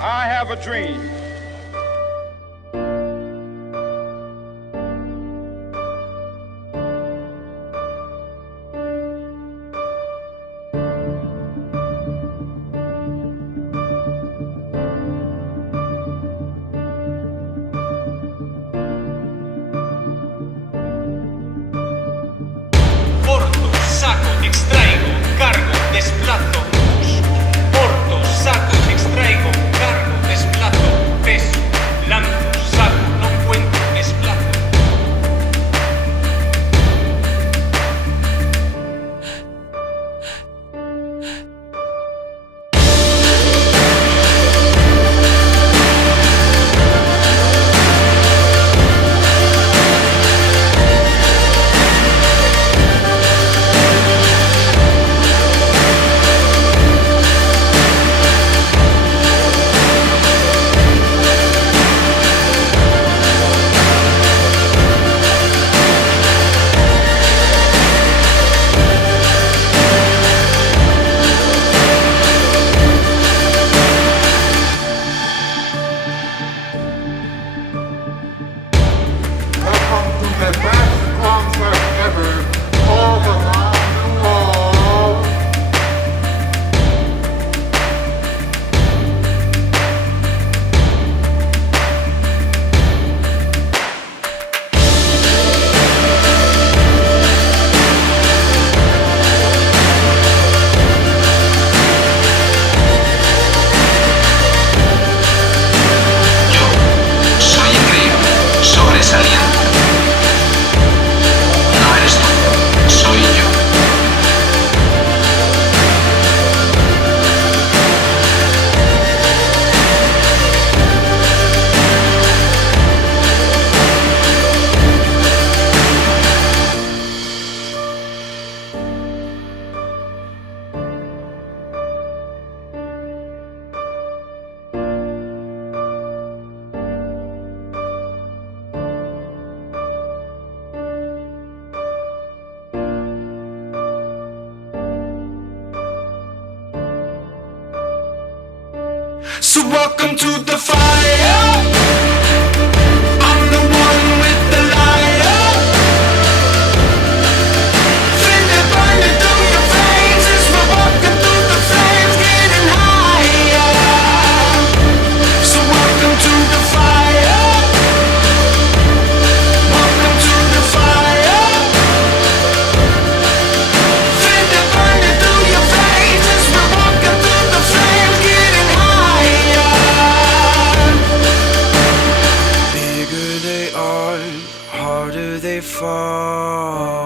I have a dream. Corto, saco, extraigo, cargo, desplazo, push. Corto, saco, extraigo, cargo, desplazo, peso. Lanzo, saco, no cuento, desplazo. Welcome to the best concert ever, all around the world. Yo soy increíble, sobresaliente. No eres tú, soy yo. So welcome to the fire. I'm the one with the liar. Feel it burning through your veins as we're walking through the flames, getting higher. So welcome to the fire. Welcome to the fire. Feel it burning through your veins as we're walking through the flames, getting higher. Bigger they are, harder they fall.